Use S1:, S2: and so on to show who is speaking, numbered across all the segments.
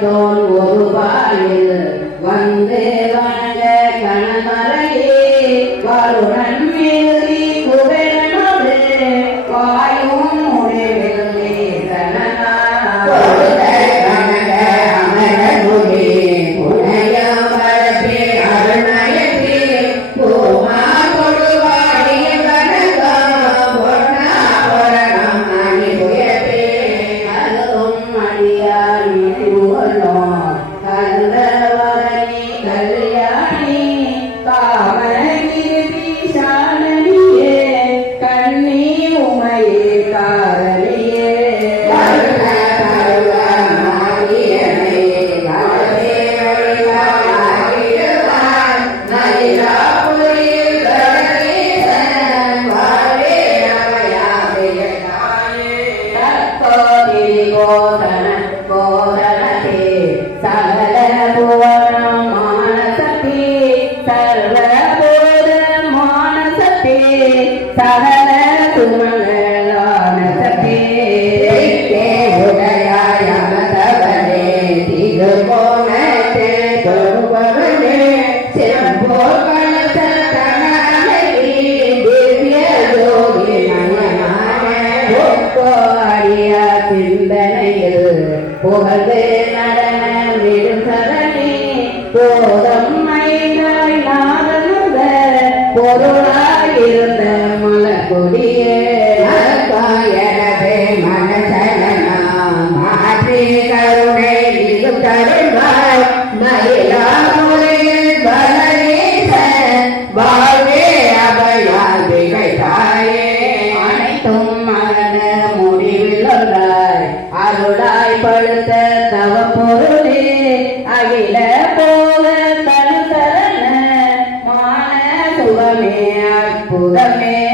S1: தோல் ஒரு பாயில் வந்தே வணங்க கணமரையே வருணன் சுமங்களான சக்தி
S2: தெற்கே உடையாய் அமர்ந்தவனே, திருக்கோணத்தே தொழுபவனே, செம்போர் கலச கனகி, திவ்ய ஜோதி மன்னனானே.
S1: ஒப்பாடிய சிந்தனையில் புகழ்ந்து நடன விடுசரணி போதம் ஐந்தாய் நாதமுத பொருளாயிருந்த
S2: தருவாய் மயிலா வாழ்வே அபயால் திகழ்ந்தாயே
S1: அனைத்தும் மகன முடிவில் ஒன்றாய் அருளாய் பழுத்த தவ பொருளே அகில போல தனு தரண மான சுகமே அற்புதமே.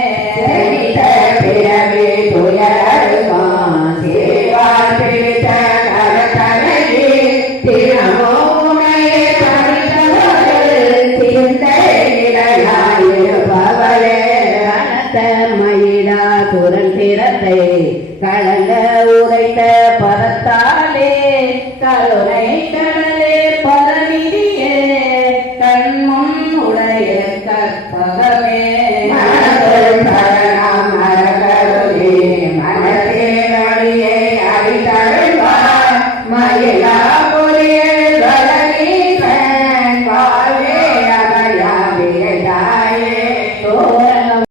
S1: கலங்க உரைத்த